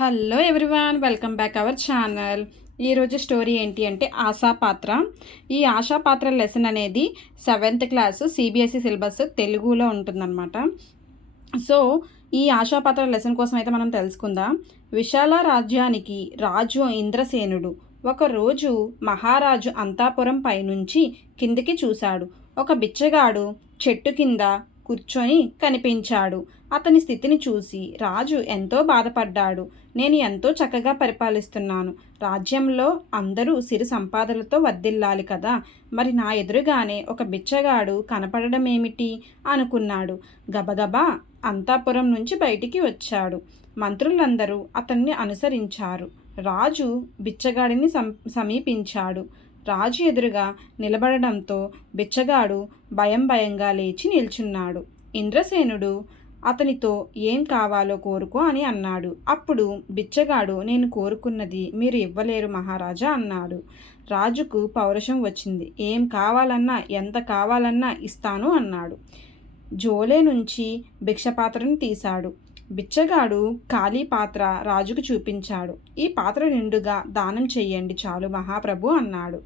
Hello everyone welcome back our channel ఈరోజు story ఏంటి అంటే ఆశా పాత్ర. ఈ ఆశా పాత్ర లెసన్ అనేది సెవెంత్ క్లాస్ సిబిఎస్ఈ సిలబస్ తెలుగులో ఉంటుందన్నమాట. సో ఈ ఆశా పాత్ర లెసన్ కోసం అయితే మనం తెలుసుకుందాం. విశాల రాజ్యానికి రాజు ఇంద్రసేనుడు ఒకరోజు మహారాజు అంతాపురం పైనుంచి కిందికి చూశాడు. ఒక బిచ్చగాడు చెట్టు కింద కూర్చొని కనిపించాడు. అతని స్థితిని చూసి రాజు ఎంతో బాధపడ్డాడు. నేను ఎంతో చక్కగా పరిపాలిస్తున్నాను. రాజ్యంలో అందరూ సిరి సంపాదనలతో వర్దిల్లాలి కదా. మరి నా ఎదురుగానే ఒక బిచ్చగాడు కనపడడమేమిటి? అనుకున్నాడు. గబగబా అంతాపురం నుంచి బయటికి వచ్చాడు. మంత్రులందరూ అతన్ని అనుసరించారు. రాజు బిచ్చగాడిని సమీపించాడు. రాజు ఎదురుగా నిలబడడంతో బిచ్చగాడు భయం భయంగా లేచి నిల్చున్నాడు. ఇంద్రసేనుడు అతనితో ఏం కావాలో కోరుకో అని అన్నాడు. అప్పుడు బిచ్చగాడు నేను కోరుకున్నది మీరు ఇవ్వలేరు మహారాజా అన్నాడు. రాజుకు పౌరుషం వచ్చింది. ఏం కావాలన్నా ఎంత కావాలన్నా ఇస్తాను అన్నాడు. జోలే నుంచి భిక్షపాత్రను తీశాడు. బిచ్చగాడు ఖాళీ పాత్ర రాజుకు చూపించాడు. ఈ పాత్ర నిండుగా దానం చెయ్యండి చాలు మహాప్రభు అన్నాడు.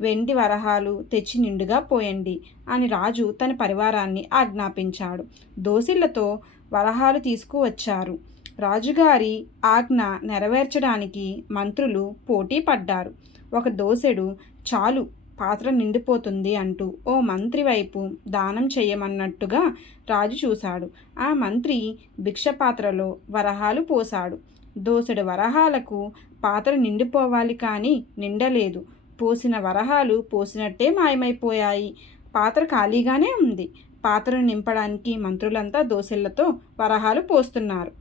వెండి వరహాలు తెచ్చి నిండుగా పోయండి అని రాజు తన పరివారాన్ని ఆజ్ఞాపించాడు. దోసిళ్ళతో వరహాలు తీసుకువచ్చారు. రాజుగారి ఆజ్ఞ నెరవేర్చడానికి మంత్రులు పోటీ పడ్డారు. ఒక దోసెడు చాలు పాత్ర నిండిపోతుంది అంటూ ఓ మంత్రి వైపు దానం చేయమన్నట్టుగా రాజు చూశాడు. ఆ మంత్రి భిక్ష పాత్రలో వరహాలు పోశాడు. దోసెడు వరహాలకు పాత్ర నిండిపోవాలి కానీ నిండలేదు. పోసిన వరహాలు పోసినట్టే మాయమైపోయాయి. పాత్ర ఖాళీగానే ఉంది. పాత్రను నింపడానికి మంత్రులంతా దోసెళ్ళతో వరహాలు పోస్తున్నారు.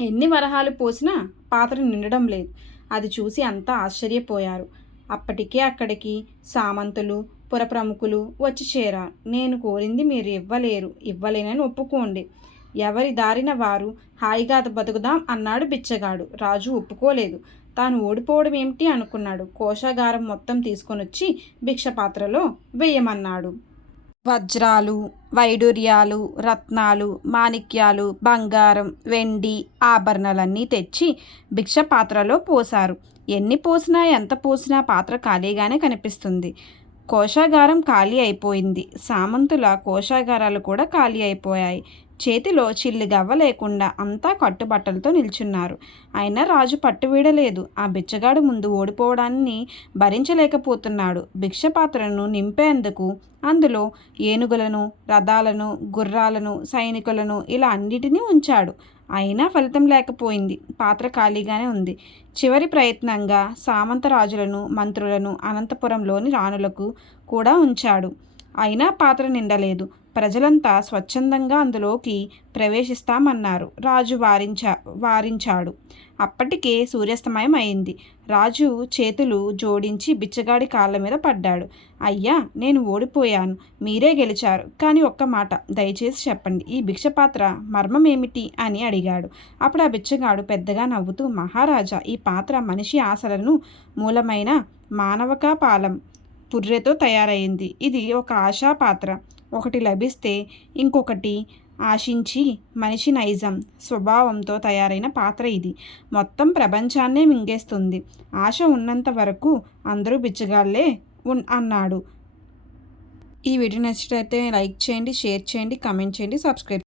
ఎన్ని వరహాలు పోసినా పాత్ర నిండడం లేదు. అది చూసి అంతా ఆశ్చర్యపోయారు. అప్పటికే అక్కడికి సామంతులు పురప్రముఖులు వచ్చి చేరా. నేను కోరింది మీరు ఇవ్వలేరు. ఇవ్వలేనని ఒప్పుకోండి. ఎవరి దారిన వారు హాయిగా బతుకుదాం అన్నాడు బిచ్చగాడు. రాజు ఒప్పుకోలేదు. తాను ఓడిపోవడం ఏమిటి అనుకున్నాడు. కోశాగారం మొత్తం తీసుకొనొచ్చి భిక్ష పాత్రలో వేయమన్నాడు. వజ్రాలు వైడూర్యాలు రత్నాలు మాణిక్యాలు బంగారం వెండి ఆభరణాలన్నీ తెచ్చి భిక్ష పాత్రలో పోశారు. ఎన్ని పోసినా ఎంత పోసినా పాత్ర ఖాళీగానే కనిపిస్తుంది. కోశాగారం ఖాళీ అయిపోయింది. సామంతుల కోశాగారాలు కూడా ఖాళీ అయిపోయాయి. చేతిలో చిల్లి గవ్వ లేకుండా అంతా కట్టుబట్టలతో నిల్చున్నారు. అయినా రాజు పట్టు వీడలేదు ఆ బిచ్చగాడు ముందు ఓడిపోవడాన్ని భరించలేకపోతున్నాడు. భిక్ష పాత్రను నింపేందుకు అందులో ఏనుగులను రథాలను గుర్రాలను సైనికులను ఇలా అన్నిటినీ ఉంచాడు. అయినా ఫలితం లేకపోయింది. పాత్ర ఖాళీగానే ఉంది. చివరి ప్రయత్నంగా సామంతరాజులను మంత్రులను అనంతపురంలోని రాణులకు కూడా ఉంచాడు. అయినా పాత్ర నిండలేదు. ప్రజలంతా స్వచ్ఛందంగా అందులోకి ప్రవేశిస్తామన్నారు. రాజు వారించా వారించాడు. అప్పటికే సూర్యాస్తమయం అయింది రాజు చేతులు జోడించి బిచ్చగాడి కాళ్ళ మీద పడ్డాడు. అయ్యా నేను ఓడిపోయాను. మీరే గెలిచారు. కానీ ఒక్క మాట దయచేసి చెప్పండి. ఈ భిక్ష పాత్ర మర్మం ఏమిటి అని అడిగాడు. అప్పుడు ఆ బిచ్చగాడు పెద్దగా నవ్వుతూ మహారాజా ఈ పాత్ర మనిషి ఆశలను మూలమైన మానవకా పాలం పుర్రెతో తయారైంది. ఇది ఒక ఆశా పాత్ర. ఒకటి లభిస్తే ఇంకొకటి ఆశించి మనిషి నైజం స్వభావంతో తయారైన పాత్ర ఇది. మొత్తం ప్రపంచాన్నే మింగేస్తుంది. ఆశ ఉన్నంత వరకు అందరూ బిచ్చగాళ్ళే ఉన్ అన్నాడు. ఈ వీడియో నచ్చినట్లయితే లైక్ చేయండి షేర్ చేయండి కమెంట్ చేయండి సబ్స్క్రైబ్